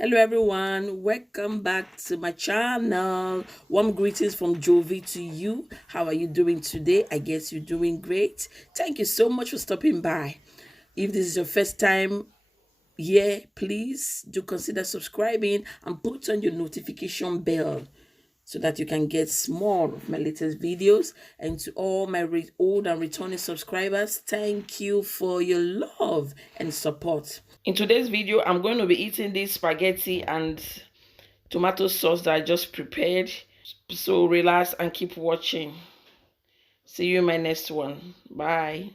Hello everyone, welcome back to my channel. Warm greetings from JoeVee to you. How are you doing today? I guess you're doing great. Thank you so much for stopping by. If this is your first time here, please do consider subscribing and put on your notification bell so that you can get more of my latest videos. And to all my old and returning subscribers, thank you for your love and support. In today's video, I'm going to be eating this spaghetti and tomato sauce that I just prepared. So relax and keep watching. See you in my next one. Bye.